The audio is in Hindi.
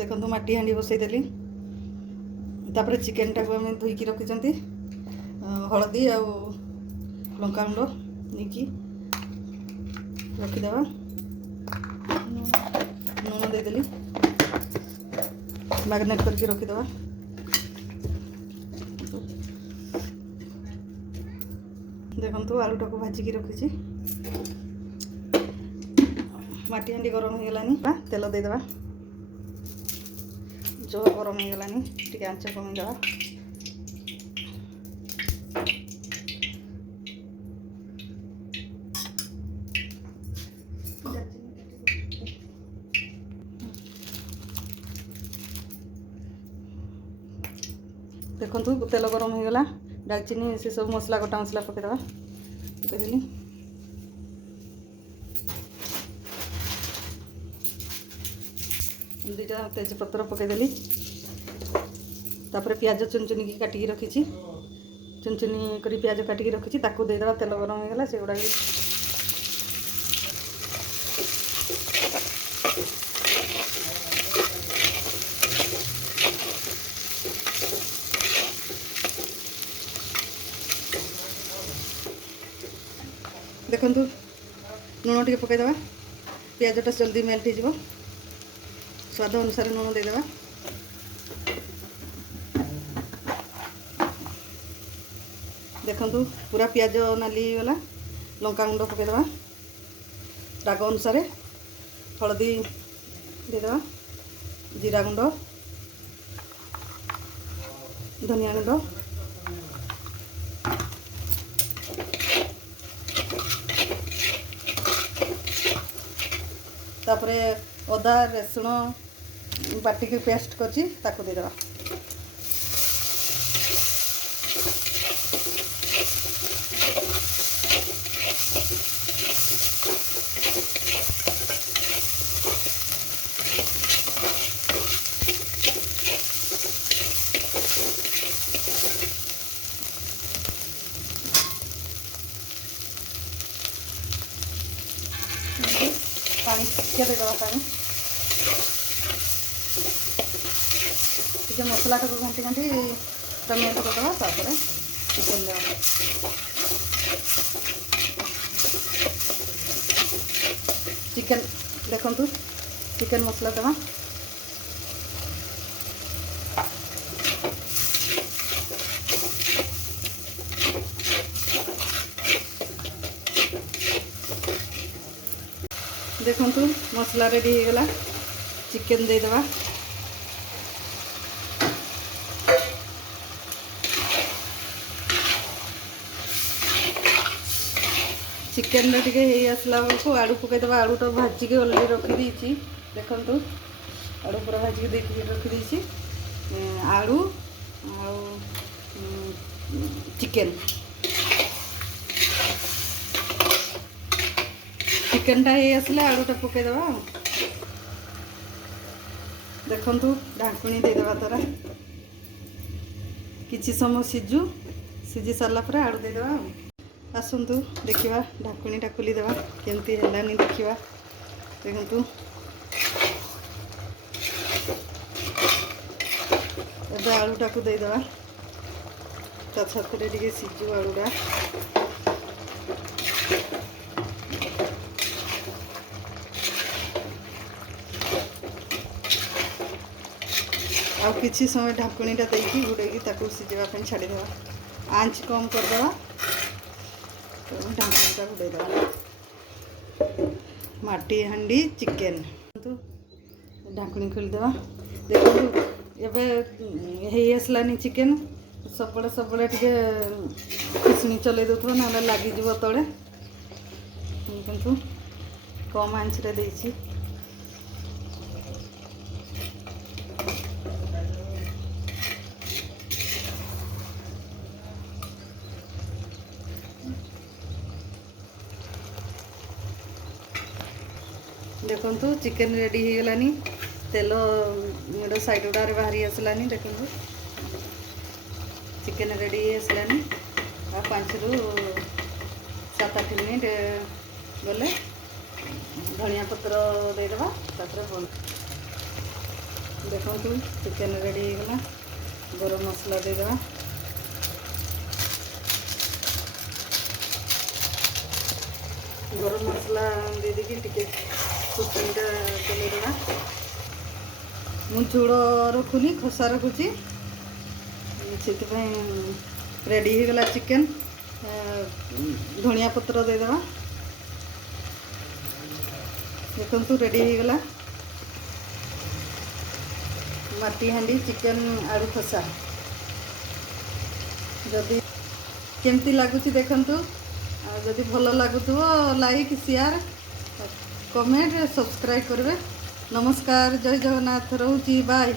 देखो माटी हाँडी बसईदेली तापर चिकेन टाक आम धोईकी रखी हलदी आ लंका गुंड नहीं रखीदे लुण देदेली मैरिनेट करके रखीदे देखु आलूटा को भाजिकी रखी माटी हाँडी गरम हो गलानी तेल देदेबा जो गरम हो गलानी टिके आंच कमीदेबा देखु तेल गरम हो गला दालचीनी से सब मसला गोटा मसला पकईदेबा पकईदेली दुईटा तेजपत्र पकईदेली तापर प्याज चुन चुन की काटिकी रखी चुन चुनी करी प्याज काटिकी रखी ताकू देदेबा तेल गरम हो गला से गुड़ा देखु लुण टे पकईदेबा पियाजटा जल्दी मेल्ट हो स्वाद अनुसार लुण देदेबा देखु पूरा पियाज नाली गला लंका गुंड पकईदेबा राग अनुसार हलदी देदेबा जीरा गुंड धनिया गुंड तापरे अदा रसुण बाटिकी पेस्ट करछि ताकू देदेबा पानी टिके देदेबा पानी टिके मसला टाक घाटी घाटी टमेटो करदेबा तापर चिकेन देवा चिकेन देखु चिकेन मसला देवा देखु मसला रेडी हो गला चिकेन देदेबा चिकेन टे आसला बेलू आलू पकईदेबा आलू तो भाजिकी अलरेडी रखी देखु आलू पूरा भाजिकी रखी आलू आ चिकेन चिकेनटा हो आसला आलूटा पकईदेबा देखु ढाकुणी देदेबा तारा किछि समय सिझी सारा पर आलू देदेबा आसतु देखा ढाकुणीटा खोलीदेवा केमती हेलानी देखा देखु एबे आलूटा को देदेवा ता छतरे टिके सिझु आलूटा आ किछि समय ढाकुणीटा देकी घोड़ेकी ताकू सिझापी छाड़ीदेवा आंच कम करदेवा ढाकुणीटा घोड़ेदेवा माटी हाँडी चिकेन ढाकुणी खोलीदेवा देखो एबे हे आसलानी चिकेन सब टे खिसणी चलै दउथबो ना लागी जीव तळे किंतु कम आंच रे देछि देखु चिकेन रेडी हो गलानी तेल साइड गुड़ारे बाहरी आसलानी देखु चिकेन रेडी आसलानी 5 ରୁ 7-8 मिनट गले धनिया पत्र देदेबा तापर देखो चिकेन रेडी होगा। गरम मसला देदेवा। गरम मसला दे देकी टिके कुकिंगटा चलैदेवा। मु झोड़ रखुनी खसा रखुची से रेडी होगला चिकेन। धनिया पत्र देदेवा। देखो रेडी होगला माटी हांडी चिकेन आलू खसा। जदि केमती लगुच देखु। जदि भल लगुव लाइक शेयर कमेंट सब्सक्राइब करेंगे। नमस्कार। जय जगन्नाथ। रोची बाय।